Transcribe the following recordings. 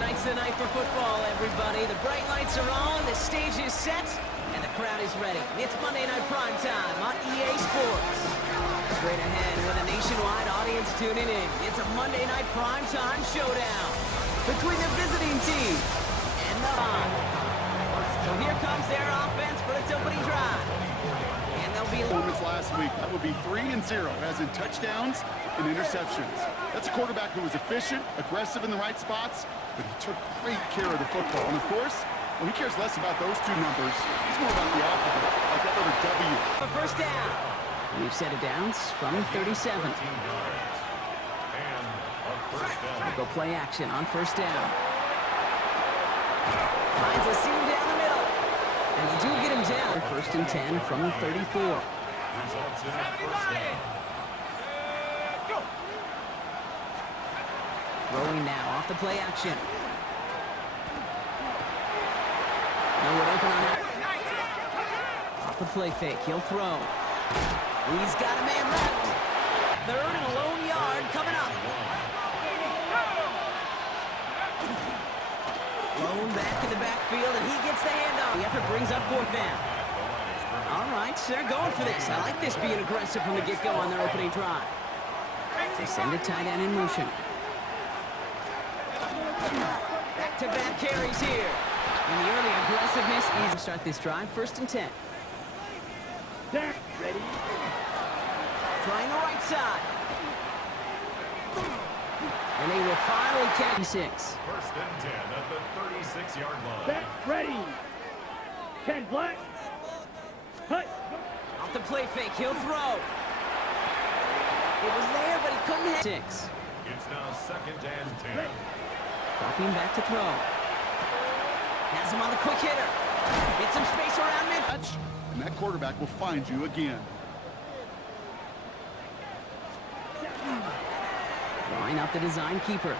Tonight's the night for football, everybody. The bright lights are on, the stage is set, and the crowd is ready. It's Monday Night Prime Time on EA Sports. Straight ahead with a nationwide audience tuning in. It's a Monday Night Prime Time showdown between the visiting team and the home. So here comes their offense for its opening drive. And they'll be performance last week. That would be 3-0, as in touchdowns and interceptions. That's a quarterback who was efficient, aggressive in the right spots, but he took great care of the football. And of course, well, he cares less about those two numbers. He's more about the alphabet, like that letter W. A first down. We've set it down from 37. We'll go play action on first down. Finds a seam down the middle. And you do get him down. First and 10 from the 34. Throwing now off the play action. No one open on that. Off the play fake, he'll throw. He's got a man left. Third and a lone yard coming up. Lone back in the backfield, and he gets the handoff. The effort brings up fourth down. All right, so they're going for this. I like this being aggressive from the get-go on their opening drive. They send a tight end in motion. Back-to-back carries here. And the early aggressiveness is to start this drive, first and 10. Ready? Trying the right side. And they will finally catch 6. First and 10 at the 36-yard line. Back ready. 10 black. Hut. Off the play fake, he'll throw. It was there, but he couldn't hit 6. It's now second and 10. Dropping back to throw. Has him on the quick hitter. Get some space around mid. And that quarterback will find you again. Drawing up the design keeper.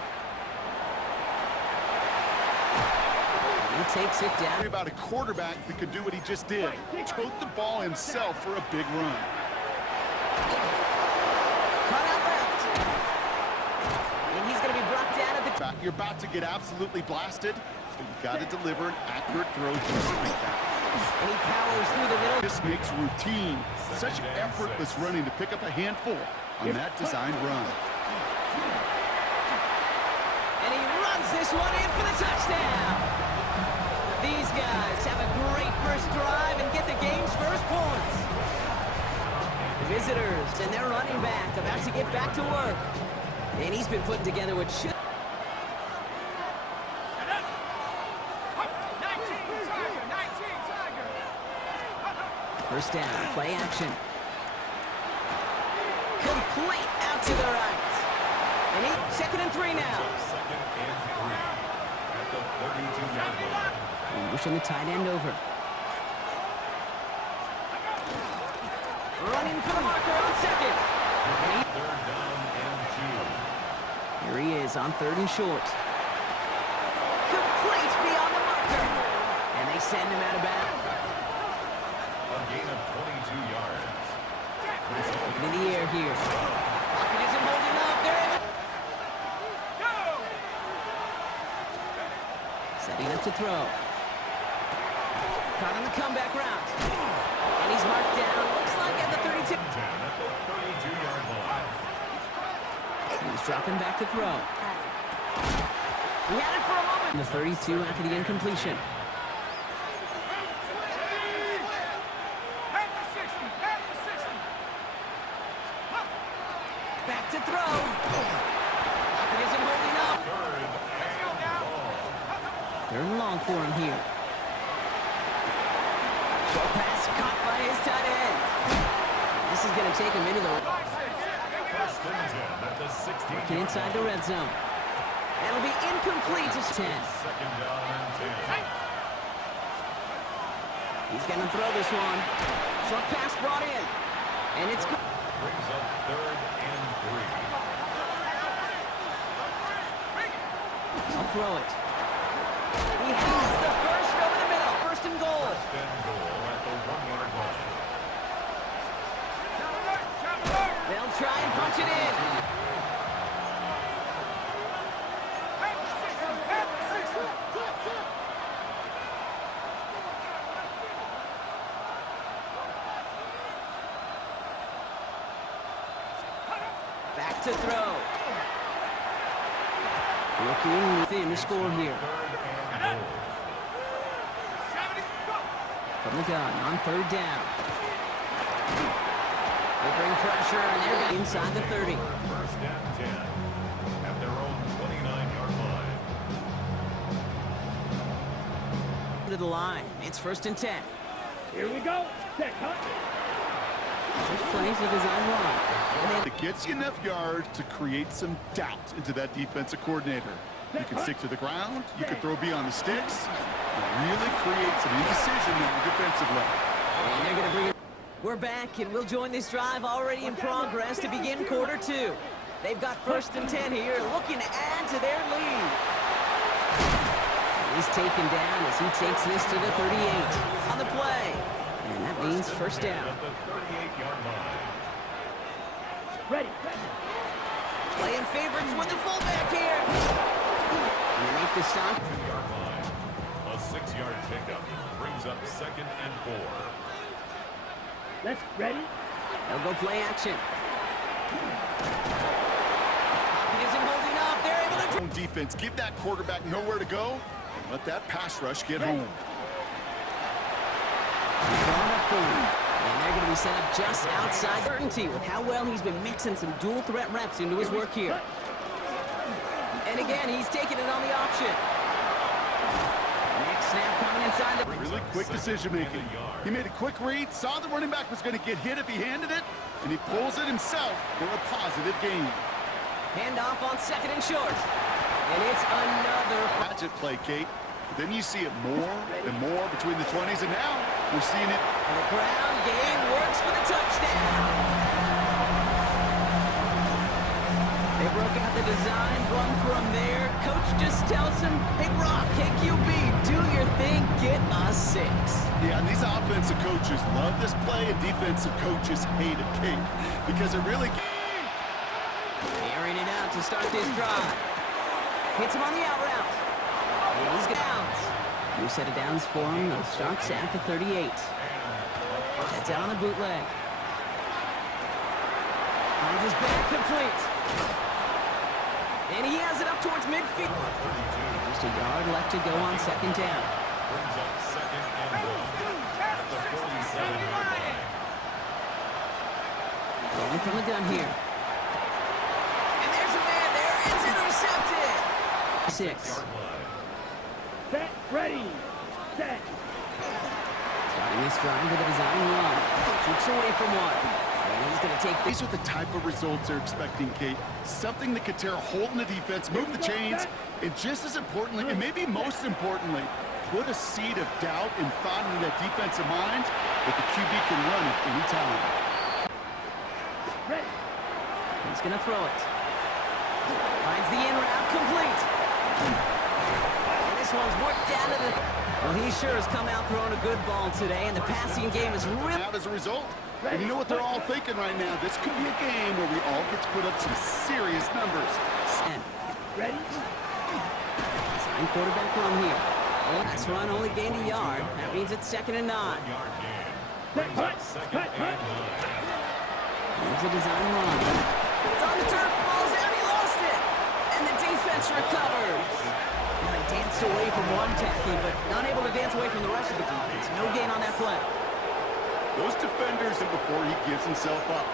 He takes it down. Worry about a quarterback that could do what he just did. Tote the ball himself for a big run. Cut out left. And he's going to be brought down at the... You're about to get absolutely blasted, but you got to deliver an accurate throw just like that. And he powers through the middle. This makes routine such effortless running to pick up a handful on that designed run. And he runs this one in for the touchdown. These guys have a great first drive and get the game's first points. Visitors and their running back about to get back to work. And he's been putting together what should... First down, play action. Complete out to the right. And he, second and 3 now. Second and 3 at the 32-yard line. And motion the tight end over. Running for the marker on second. And he, Third down and 2. here he is on third and short. Complete beyond the marker. And they send him out of bounds. A gain of 22 yards. In the air here. Pocket isn't holding up. There setting up to throw. Caught on the comeback route. And he's marked down. Looks like at the 32. 10 at the 32-yard line. He's dropping back to throw. He had it for a moment. The 32 after the incompletion. Back to throw. Pocket isn't holding up. Third and long for him here. Short pass caught by his tight end. This is going to take him into the... First and 10 at the 16. Working inside the red zone. That'll be incomplete to 10. Second down and 10. He's going to throw this one. Short pass brought in. And it's good. Brings up third and 3. I'll throw it. He has the first over the middle. First and goal. First and goal at the 1-yard line. They'll try and punch it in. to throw. Looking thin to score here. From the gun on third down. They bring pressure, and they're getting inside the 30. First down 10 at their own 29-yard line. To the line. It's 1st and 10. Here we go. Set, cut. First plays a design run. And It gets you enough yards to create some doubt into that defensive coordinator. You can stick to the ground, you can throw beyond the sticks, and really create some indecision there defensively. And they're going to bring it. We're back, and we'll join this drive already in progress to begin quarter 2. They've got 1st and 10 here, looking to add to their lead. He's taken down as he takes this to the 38 on the play. And that means 1st down. At the 38-yard line. Ready. Playing favorites with the fullback here. And they make the stop. 2-yard line. A 6-yard pickup brings up 2nd and 4. Let's ready. They'll go play action. He isn't holding up. They're able to... Defense, give that quarterback nowhere to go, and let that pass rush get home. Drawn up forward. And they're going to be set up just outside certainty with how well he's been mixing some dual threat reps into his work here. And again, he's taking it on the option. Next snap coming inside the... Really quick decision making. He made a quick read, saw the running back was going to get hit if he handed it, and he pulls it himself for a positive gain. Handoff on 2nd and short. And it's another... Gadget play, Kate. But then you see it more and more between the 20s, and now we're seeing it. And the ground game works for the touchdown. They broke out the design run from there. Coach just tells him, hey, Brock, KQB, do your thing, get a 6. Yeah, and these offensive coaches love this play, and defensive coaches hate it, Kate, because it really... Airing it out to start this drive. Hits him on the out route. And he's got downs. New set of downs for him. It starts at the 38. That's out on the bootleg. Finds his back complete. And he has it up towards midfield. Just a yard left to go on 2nd down. Brings up 2nd and 1 at the 47-yard line. Going from the gun here. And there's a man there. It's intercepted. 6. Set, ready. Set. Starting this drive with a design run. Shoots away from one. And he's going to take this. These are the type of results they're expecting, Kate. Something that could tear a hole in the defense, move the chains, and just as importantly, and maybe most importantly, put a seed of doubt and thought into that defensive mind that the QB can run at any time. Ready. He's going to throw it. Finds the in route complete. And this one's worked down to the... Well, he sure has come out throwing a good ball today, and the passing game is really... Out as a result. And you know what they're all thinking right now? This could be a game where we all get to put up some serious numbers. Ready. Design quarterback run here. Last run only gained a yard. That means it's 2nd and 9. Yard gain. Set, cut. Second Cut, cut. and 9. Here's a design run. It's on the turf. Ball's out. He lost it. And the defense recovers. Now he danced away from one tackle, but not able to dance away from the rest of the defense. No gain on that play. Those defenders, before he gives himself up,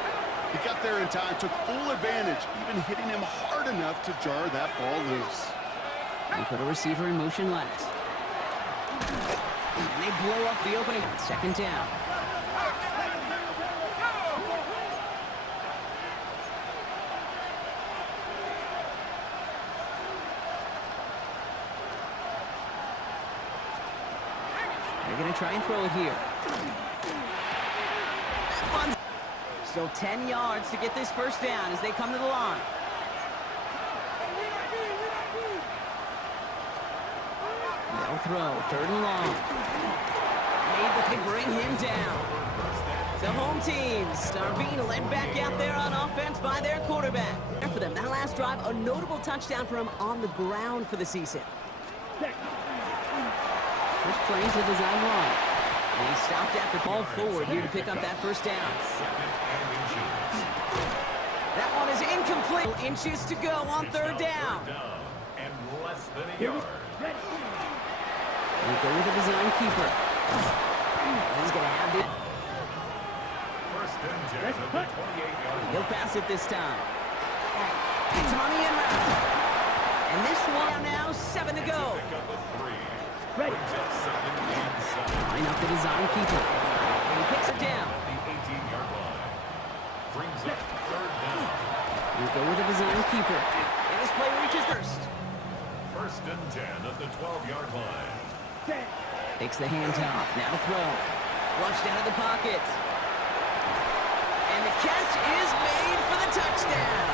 he got there in time, took full advantage, even hitting him hard enough to jar that ball loose. And put a receiver in motion left. And they blow up the opening. 2nd down. They're going to try and throw it here. Still 10 yards to get this 1st down as they come to the line. They'll throw. 3rd and long. Made the pick, bring him down. The home teams are being led back out there on offense by their quarterback. For them, that last drive, a notable touchdown for him on the ground for the season. First plays a design run. And he stopped after ball forward here to pick up that 1st down. Second and inches. That one one is incomplete. Inches to go on third down. Down and less than a Here we yard. ready. We go with the design keeper. He's going to have it. First and 10 at the 28-yard line. He'll pass it this time. It's on the in route. And this one now 7 to go. Pick up a 3. Ready. Brings up second and 7. Line up the design keeper. And he picks it down. At the 18-yard line. Brings up third down. We go with the design keeper. And this play reaches first. First and 10 at the 12-yard line. Set. Takes the handoff. Now to throw. Flushed out of the pocket. And the catch is made for the touchdown.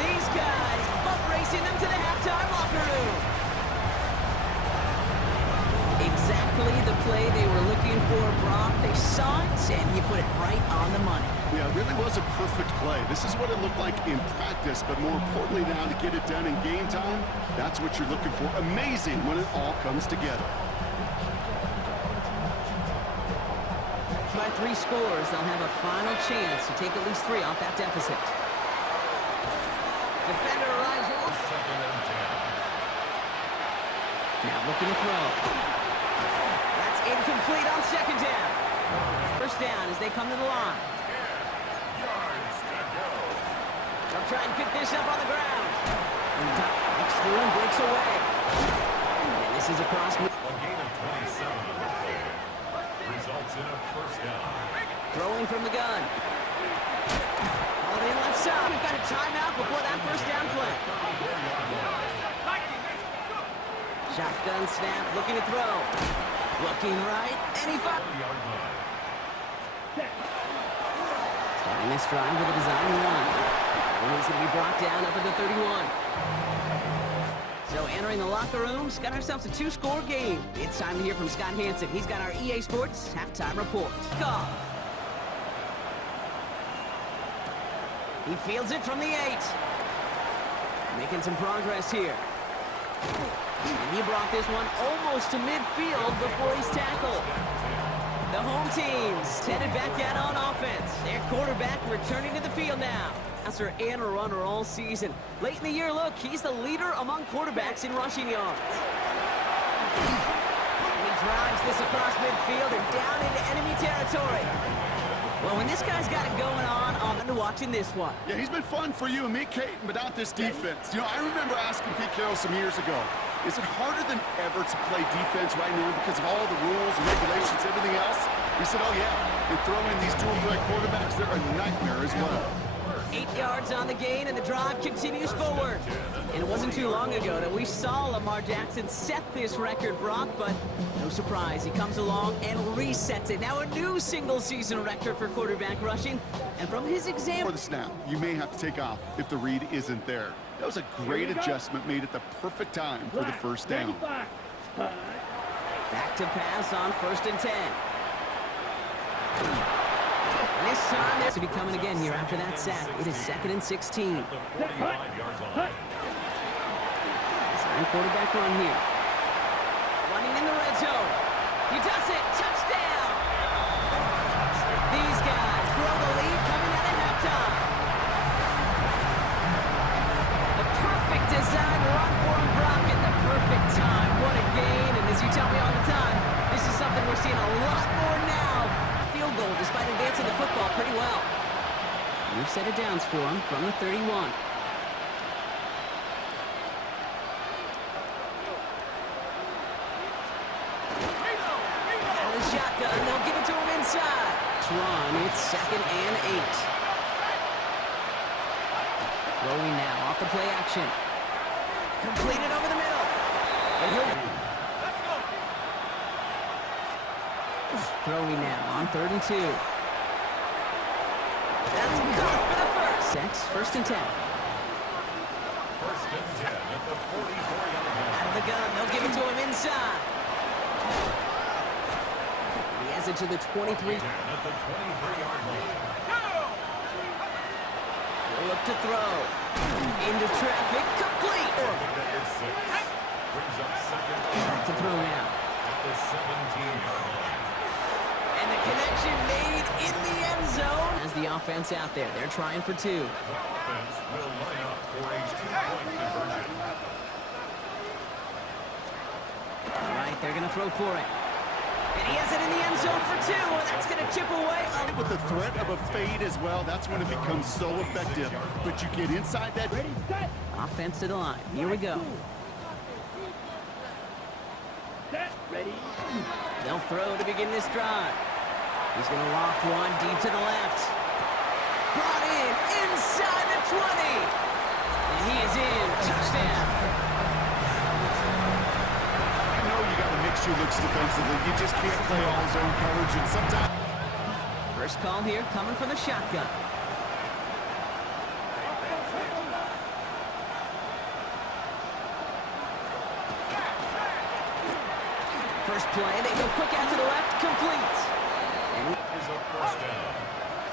These guys both racing them to the halftime locker room. Exactly the play they were looking for, Brock. They saw it, and he put it right on the money. Yeah, it really was a perfect play. This is what it looked like in practice, but more importantly now to get it done in game time, that's what you're looking for. Amazing when it all comes together. By 3 scores, they'll have a final chance to take at least 3 off that deficit. Defender arrives. Second and 10. Now looking to throw. That's incomplete on second down. First down as they come to the line. Yards to go. They'll try and pick this up on the ground. Breaks through and breaks away. And this is across. A gain of 27 on the play. Results in a first down. Throwing from the gun. All in left side. We've got a timeout before that first down play. Shotgun snap, looking to throw. Looking right, and he fires. 30-yard line. Starting this drive with a design run. And he's going to be brought down up at the 31. So entering the locker rooms, got ourselves a 2-score game. It's time to hear from Scott Hansen. He's got our EA Sports halftime report. Off. He fields it from the 8. Making some progress here. And he brought this one almost to midfield before he's tackled. The home team's headed back out on offense. Their quarterback returning to the field now. Passer and a runner all season. Late in the year, look, he's the leader among quarterbacks in rushing yards. And he drives this across midfield and down into enemy territory. Well, when this guy's got it going on, I'm into watching this one. Yeah, he's been fun for you and me, Kate, but not this defense. You know, I remember asking Pete Carroll some years ago, is it harder than ever to play defense right now because of all the rules and regulations, everything else? He said, oh yeah, and throw in these dual threat quarterbacks, they're a nightmare as well. 8 yards on the gain, and the drive continues forward. And it wasn't too long ago that we saw Lamar Jackson set this record, Brock, but no surprise, he comes along and resets it. Now a new single-season record for quarterback rushing, and from his example... For the snap, you may have to take off if the read isn't there. That was a great adjustment made at the perfect time for the first down. Back to pass on 1st and 10. And this time, this will be coming again here after that sack. It is 2nd and 16. At the 45-yard line. Design quarterback run here. Running in the red zone. He does it. Touchdown! These guys grow the lead coming out of halftime. The perfect design run for him, Brock, at the perfect time. What a gain, and as you tell me all the time, this is something we're seeing a lot more now. Field goal despite advancing the football pretty well. New set of downs for him from the 31. Out of the shotgun, they'll give it to him inside. Run, it's 2nd and 8. Throwing now off the play action. Completed over the middle. And he'll... Throwing now on 3rd and 2. That's caught for the first. 1st and 10. First and 10 at the 44-yard line. Out of the gun, they'll give it to him inside. He has it to the 23. 10 at the 23-yard line. He'll look to throw. Into traffic, complete. Number 6 brings up second Back to throw now. at the 17-yard line. And the connection made in the end zone as the offense out there. They're trying for two. Offense will line up for a two-point conversion. All right, they're going to throw for it. And he has it in the end zone for two, and that's going to chip away. With the threat of a fade as well, that's when it becomes so effective. But you get inside that. Ready, set. Offense to the line. Here we go. Set, ready. They'll throw to begin this drive. He's going to loft one deep to the left. Brought in inside the 20. And he is in. Touchdown. I know you got to mix your looks defensively. You just can't play all zone coverage, and sometimes. First call here coming from the shotgun. First play, they go quick out to the left, complete. And Is a first down.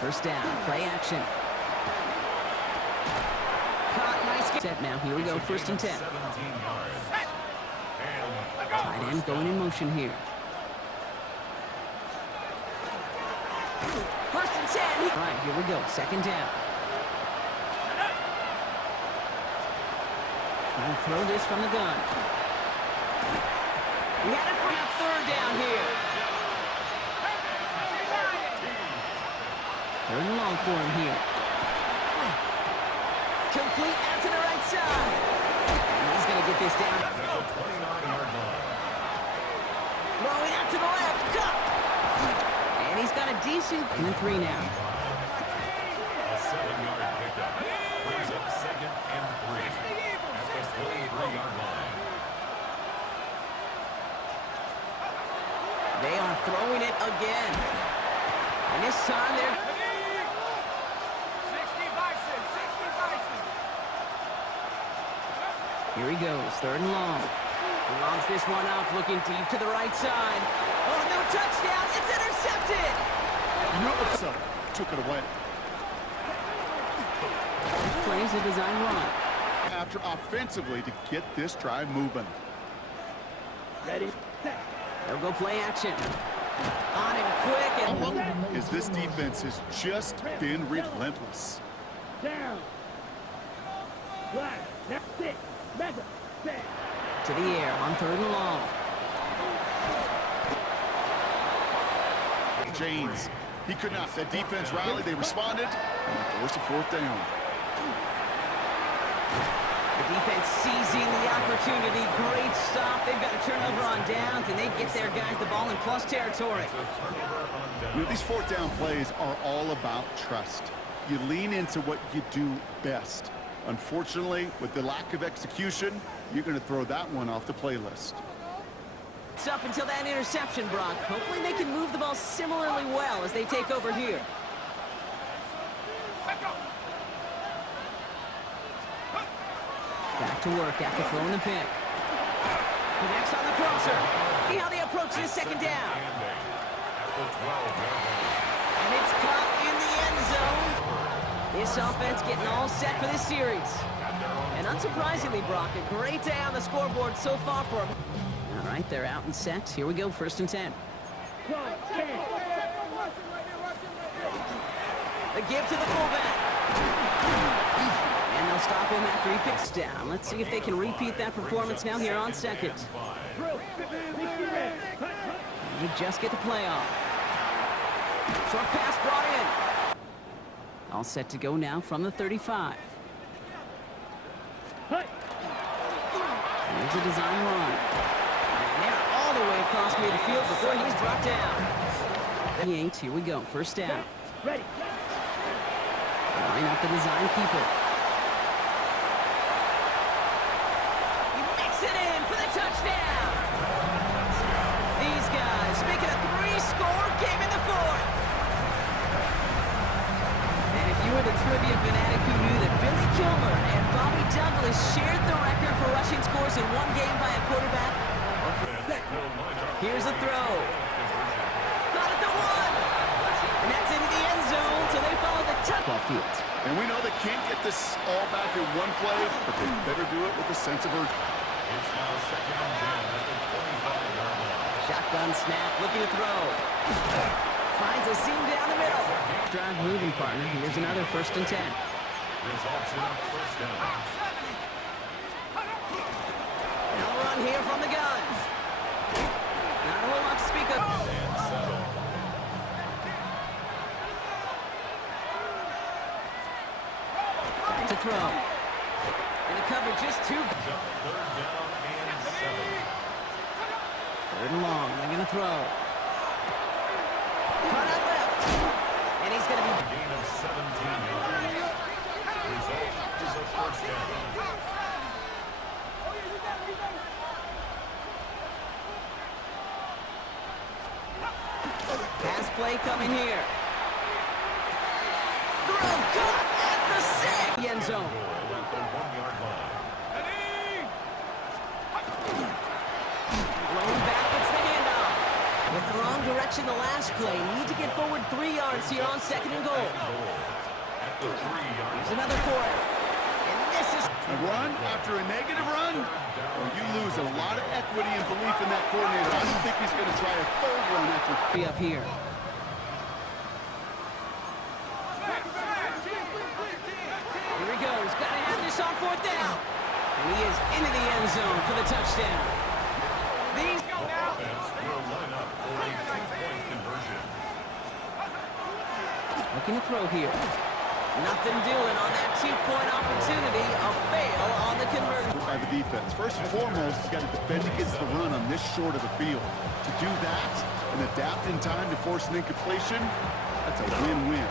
first down, play action. Caught, nice set now. Here we go, first and 10. 17 yards. And Tight end going in motion here. First and 10. All right, here we go, second down. Trying to throw this from the gun. We had it for a third down here. Third and long for him here. Complete out to the right side. And he's going to get this down. at the 29-yard line. Throwing out to the left. Cut. And he's got a decent in the three now. A 7-yard pickup. Brings up second and 3 at the 23-yard line. They are throwing it again. And this time they're... Here he goes, third and long. He lobs this one up, looking deep to the right side. Oh, no touchdown. It's intercepted. You know what's up? Took it away. This plays a design run. After offensively to get this drive moving. Ready, set. They'll go play action. On him quick and... As this defense has just been relentless. Down. Flag. That's it. Mega. Set. To the air on third and long. James, he could not. That defense rallied, they responded, and forced a fourth down. The defense seizing the opportunity. Great stop. They've got a turnover on downs, and they get their guys the ball in plus territory. You know, these fourth down plays are all about trust. You lean into what you do best. Unfortunately, with the lack of execution, you're going to throw that one off the playlist. It's up until that interception, Brock. Hopefully they can move the ball similarly well as they take over here. Back to work after throwing the pick. Connects on the crosser. See how they approach this second down. And it's caught in the end zone. This offense getting all set for this series. And unsurprisingly, Brock, a great day on the scoreboard so far for them. All right, they're out and set. Here we go, first and 10. The give to the fullback. And they'll stop him after he picks down. Let's see if they can repeat that performance now here on second. You just get the play off. Short pass brought in. All set to go now from the 35. Here's a design run. And they're all the way across midfield before he's brought down. He ain't. Here we go. First down. Ready. Line up the design keeper. He makes it in for the touchdown. These guys making a 3-score game in the fourth. And if you were the trivia fanatic who knew that Billy Kilmer and Bobby Douglas shared the record for rushing scores in one game by a quarterback, here's a throw. Got it to one. And that's into the end zone, so they follow the football field. And we know they can't get this all back in one play, but they better do it with a sense of urgency. It's now second and 10 at the 25-yard line. Shotgun snap, looking to throw. Finds a seam down the middle. Drive moving, partner. Here's another 1st and 10. Results in a first down. Now run here from the gun. Not a whole lot to speak of. And settle. Back to throw. And the cover just too good. Third down and 7. 3rd and long. They're going to throw. Cut out left. And he's going to be... Gain of 17 yards. Result is a first down. Pass play coming here. Throw caught at the 6. The end zone. Goal at the 1-yard line. Rolling back, gets the handoff. With the wrong direction the last play. Need to get forward 3 yards here on 2nd and goal. At the 3-yard Here's another for it. And this is... A run after a negative run? Well, you lose a lot of equity and belief in that coordinator. I don't think he's going to try a 3rd run after... Be up here. Here he goes. Got to have this on 4th down. And he is into the end zone for the touchdown. These... offense will line up for a 2-point conversion. Looking to throw here. Nothing doing on that 2-point opportunity. A fail on the conversion. By the defense. First and foremost, you got to defend against the run on this short of the field. To do that and adapt in time to force an incompletion, that's a win-win.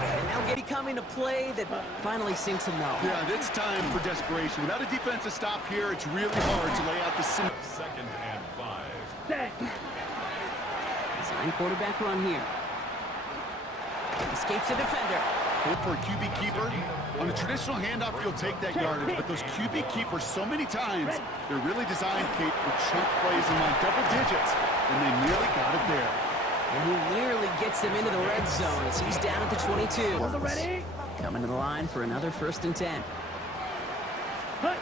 And they'll be coming a play that finally sinks them though. Yeah, it's time for desperation. Without a defensive stop here, it's really hard to lay out the sim. 2nd and 5. Set. Design quarterback run here. Escapes the defender. Hope for a QB keeper. On a traditional handoff, you'll take that yardage, but those QB keepers, so many times, they're really designed, Kate, for chunk plays in like double digits, and they nearly got it there. And he nearly gets them into the red zone as he's down at the 22. Ready? Coming to the line for another 1st and 10. Hut.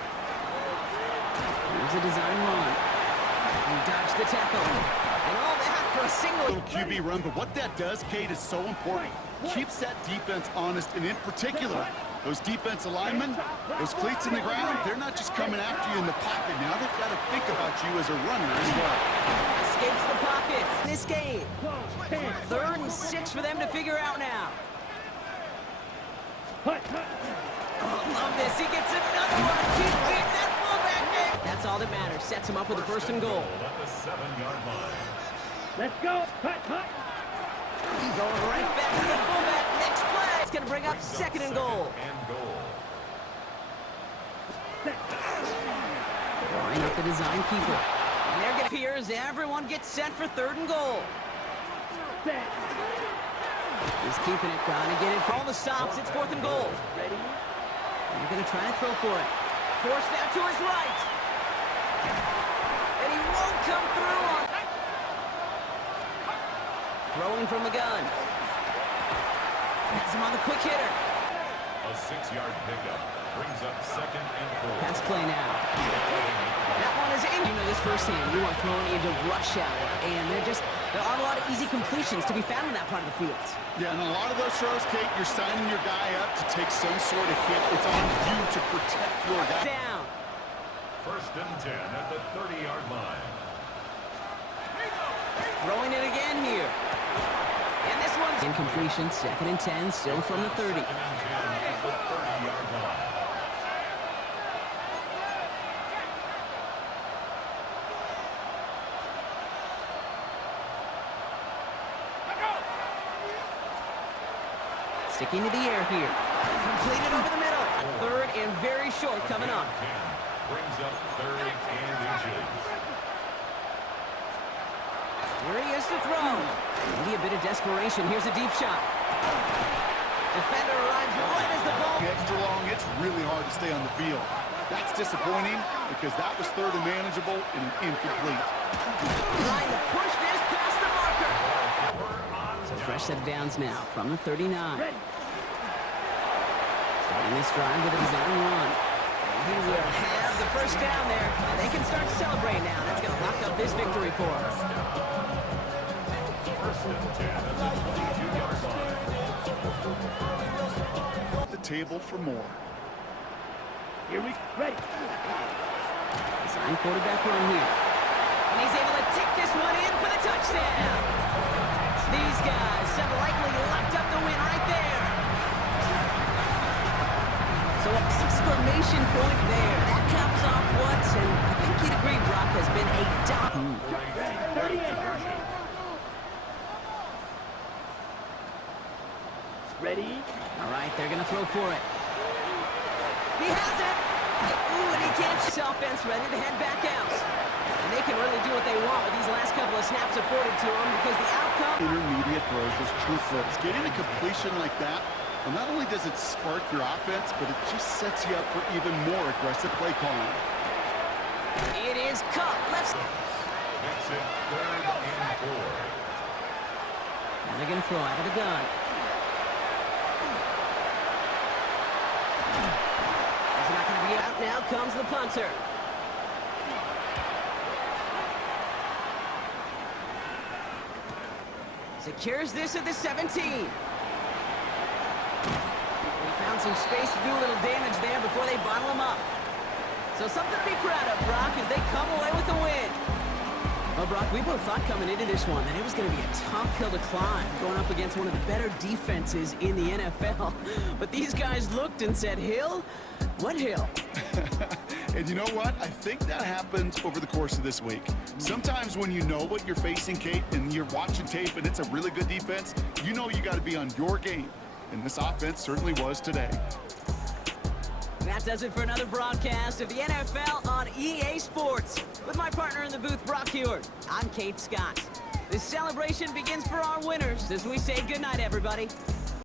Here's a design run. He dodged the tackle. And all that for a single. Little QB run, but what that does, Kate, is so important. Keeps that defense honest, and in particular, those defense linemen, those cleats in the ground, they're not just coming after you in the pocket. Now they've got to think about you as a runner as well. Escapes the pocket. This game. 3rd and 6 for them to figure out now. Hut. Hut. Oh, love this. He gets another one. Keep beating that fullback in. That's all that matters. Sets him up with a 1st and goal. At the 7-yard line. Let's go. Hut. Hut. Going right back to the fullback. Next play. It's going to bring up 2nd and goal. And goal. Set. Drawing up the design keeper. And there appears everyone gets set for 3rd and goal. Set. He's keeping it. Trying to get it for all the stops. It's 4th and goal. Ready? They're going to try and throw for it. Forced out to his right. And he won't come through on... Throwing from the gun. Has him on the quick hitter. A 6-yard pickup brings up 2nd and 4. Pass play now. That one is in. You know this firsthand. You are thrown into rush hour. And there aren't a lot of easy completions to be found in that part of the field. Yeah, and a lot of those throws, Kate, you're signing your guy up to take some sort of hit. It's on you to protect your guy. Down. 1st and 10 at the 30-yard line. Throwing it again here. And this one's incompletion. 2nd and 10, still from the 30. 2nd and 10 at the 30-yard line. Sticking to the air here. Completed over the middle. 3rd and very short coming up. 10 brings up 3rd and inches. Here he is to throw. Maybe a bit of desperation. Here's a deep shot. Defender arrives right as the ball. Extra long, it's really hard to stay on the field. That's disappointing because that was 3rd and manageable and incomplete. Trying to push this past the marker. So fresh set of downs now from the 39. Ready? Starting this drive with a design run. And he will have the 1st down there. And they can start to celebrate now. That's going to lock up this victory for us. First and 10 at the 22-yard line. The table for more. Here we ready. Design quarterback run here. And he's able to tick this one in for the touchdown. These guys have likely locked up the win right there. So an exclamation point there. That caps off what, and I think you'd agree, Brock, has been a dominant. Ready. All right, they're going to throw for it. He has it. Ooh, and he can't. This offense ready to head back out. And they can really do what they want with these last couple of snaps afforded to them because the outcome... Intermediate throws, those true throws. Getting a completion like that, well, not only does it spark your offense, but it just sets you up for even more aggressive play calling. It is Cup. Let's... Makes it 3rd and 4. And they're going to throw out of the gun. He's not going to be out. Now comes the punter. Secures this at the 17. They found some space to do a little damage there before they bottle him up. So something to be proud of, Brock, as they come away with the win. Well, Brock, we both thought coming into this one that it was going to be a tough hill to climb, going up against one of the better defenses in the NFL. But these guys looked and said, Hill? What hill? And you know what? I think that happened over the course of this week. Sometimes when you know what you're facing, Kate, and you're watching tape and it's a really good defense, you know you got to be on your game. And this offense certainly was today. That does it for another broadcast of the NFL on EA Sports. With my partner in the booth, Brock Heward, I'm Kate Scott. This celebration begins for our winners as we say goodnight, everybody.